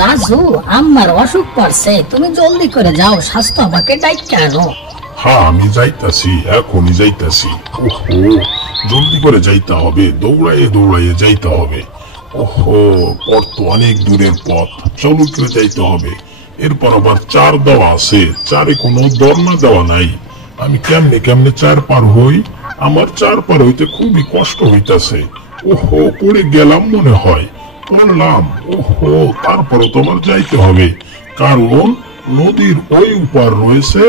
রাজু, আম্মার অসুখ পড়ছে, তুমি জলদি করে যাও, স্বাস্থ্য আমাকে ডাইকে আনো। হ্যাঁ, আমি যাইতাছি, এখনই যাইতাছি। ওহো, জলদি করে যাইতে হবে, দৌড়াইয়ে দৌড়াইয়ে যাইতে হবে। ওহো, পথ তো অনেক দূরের পথ, চলো করে যাইতে হবে। এরপর আবার চার দেওয়া আছে, চারে কোনো দরনা দেওয়া নাই। আমি কেমনে কেমনে চার পার হই? আমার চার পার হইতে খুবই কষ্ট হইতাছে। ওহো, পড়ে গেলাম মনে হয়, পড়লাম। ওহো, তারপরে তোমার যাইতে হবে, কারণ নদীর ওই উপার রয়েছে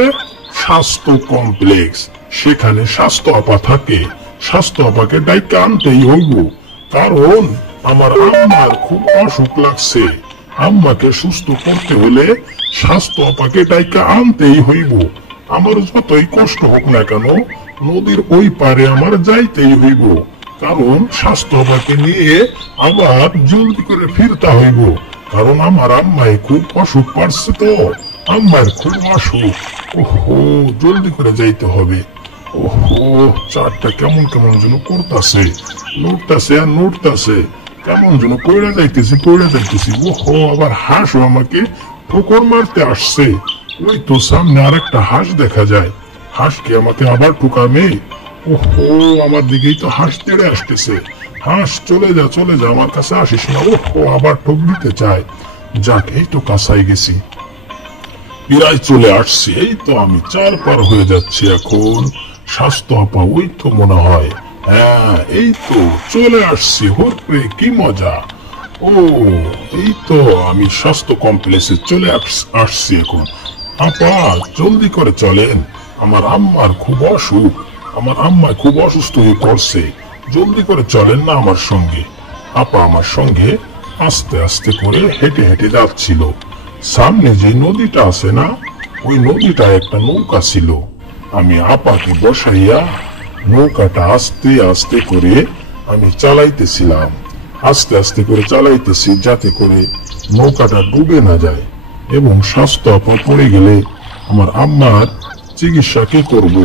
স্বাস্থ্য কমপ্লেক্স। সেখানে স্বাস্থ্য আপা থাকে, স্বাস্থ্য আপাকে ডাইকা আনতেই হইব, কারণ আমার আম্মার খুব অসুখ লাগছে। আম্মাকে সুস্থ করতে হলে স্বাস্থ্য আপাকে ডাইকা আনতেই হইব। আমার যতই কষ্ট হোক না কেন, নদীর ওই পারে আমার যাইতেই হইব, কারণ স্বাস্থ্য আপাকে নিয়ে আবার জলদি করে ফিরতে হইব, কারণ আমার আম্মায় খুব অসুখ পারছে তো, আম্মার খুব অসুখ। ওহো, জলদি করে যাইতে হবে। ওহো, চারটা কেমন কেমন যেন করতেছে, নড়তাছে আর নড়তাছে, কেমন যেন কইরা যাইতেছি কইরা যাইতেছি। ওহো, আবার হাঁসও আমাকে ঠোকর মারতে আসছে। ওই তো সামনে আর একটা হাঁস দেখা যায়, হাঁস কি আমাকে আবার ঠুকাবে? ওহো, আমার দিকেই তো হাঁস তেড়ে আসতেছে। হাঁস, চলে যা চলে যা, আমার কাছে আসিস না। ওহো, আবার ঠোক দিতে চায়। যাক, এই তো কাছাই গেছি, প্রায় চলে আসছি। এই তো আমি চার পার হয়ে যাচ্ছি এখন। স্বাস্থ্য আপা ওই তো মনে হয়, হ্যাঁ এই তো চলে আসছি। হরে কি মজা! ও, এই তো আমি স্বাস্থ্য কমপ্লেক্সে চলে আসছি এখন। আপা, জলদি করে চলেন, আমার আম্মার খুব অসুখ, আমার আম্মা খুব অসুস্থ হয়ে পড়ছে, জলদি করে চলেন না আমার সঙ্গে। আপা আমার সঙ্গে আস্তে আস্তে করে হেঁটে হেঁটে যাচ্ছিল। সামনে যে নদীটা আছে না, ওই নদীটা একটা নৌকা ছিল। আমি আপাকে বসাইয়া নৌকাটা আস্তে আস্তে করে আমি চালাইতেছিলাম, আস্তে আস্তে করে চালাইতেছি, যাতে করে নৌকাটা ডুবে না যায়। এবং স্বাস্থ্য আপা পড়ে গেলে আমার আম্মার চিকিৎসা কে করব,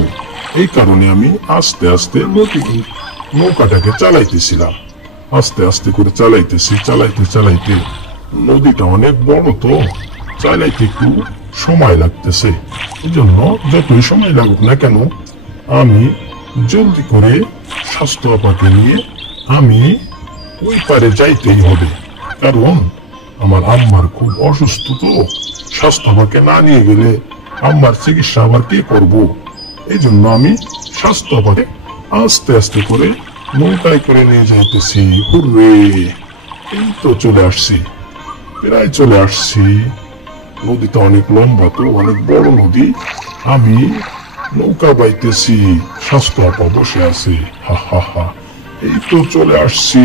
এই কারণে আমি আস্তে আস্তে নৌকাটাকে চালাইতেছিলাম, আস্তে আস্তে করে চালাইতেছি। চালাইতে চালাইতে নদীটা অনেক বড় তো, চালাইতে একটু সময় লাগতেছে। এই জন্য যতই সময় লাগুক না কেন, আমি জলদি করে স্বাস্থ্য আপাকে নিয়ে আমি ওই পারে যাইতেই হবে, কারণ আমার আম্মার খুব অসুস্থ তো। স্বাস্থ্য আপাকে না নিয়ে গেলে আম্মার চিকিৎসা আবার কে করব? এই জন্য আমি স্বাস্থ্য আপাকে আস্তে আস্তে করে নৌকায় করে নিয়ে যাইতেছি। হুররে, এই তো চলে আসছি, প্রায় চলে আসছি। নদীটা অনেক লম্বা তো, অনেক বড় নদী। আমি নৌকা বাইতেছি, স্বাস্থ্য আপা বসে আছে। হা হা হা, এই তো চলে আসছি,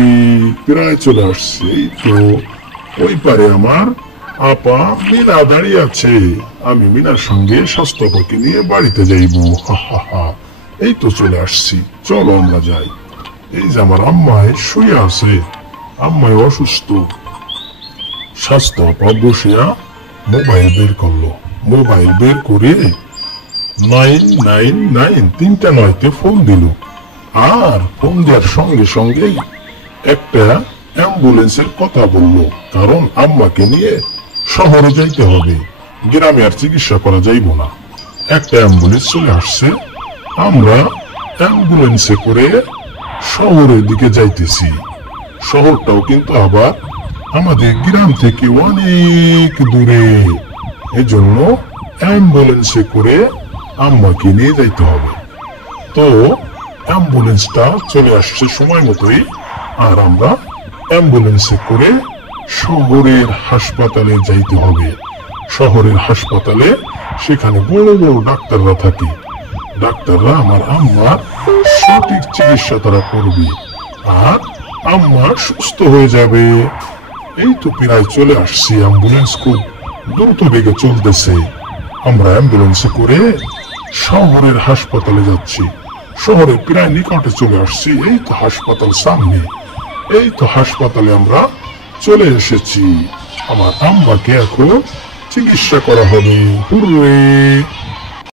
প্রায় চলে আসছি। এই তো ওই পারে আমার আপা মিনা দাঁড়িয়ে আছে, আমি মিনার সঙ্গে স্বাস্থ্য আপাকে নিয়ে বাড়িতে যাইব। হা হা হা, এই তো চলে আসছি, চলো আমরা যাই। এই যে আমার আম্মায় শুয়ে আছে, আম্মায় অসুস্থ। স্বাস্থ্য আপা বসিয়া মোবাইল বের করলো, মোবাইল বের করে 999 তিনটা নয়তে ফোন দিল। আর ফোন দেওয়ার সঙ্গে সঙ্গেই একটা অ্যাম্বুলেন্সের কথা বলল, কারণ আম্মাকে নিয়ে শহরে যাইতে হবে, গ্রামে আর চিকিৎসা করা যাইব না। একটা অ্যাম্বুলেন্স চলে আসছে, আমরা অ্যাম্বুলেন্সে করে শহরের দিকে যাইতেছি। শহরটাও কিন্তু আবার আমাদের গ্রাম থেকে অনেক দূরে, এজন্য অ্যাম্বুলেন্সে করে আম্মাকে নিয়ে যাইতে হবে। তো অ্যাম্বুলেন্সটা চলে আসছে সময় মতোই, আর আমরা অ্যাম্বুলেন্সে করে শহরের হাসপাতালে যাইতে হবে। শহরের হাসপাতালে সেখানে বড় বড় ডাক্তাররা থাকে, ডাক্তাররা আমার আম্মার সঠিক চিকিৎসা তারা করবে, আর আম্মা সুস্থ হয়ে যাবে। এই তো প্রায় চলে আসছি, অ্যাম্বুলেন্স খুব দ্রুত বেগে চলতেছে। আমরা অ্যাম্বুলেন্সে করে শহরের হাসপাতালে যাচ্ছি, শহরের প্রায় নিকটে চলে আসছি। এই তো হাসপাতাল সামনে, এই তো হাসপাতালে আমরা চলে এসেছি। আমার আম্মাকে এখন চিকিৎসা করা হবে। হুররে!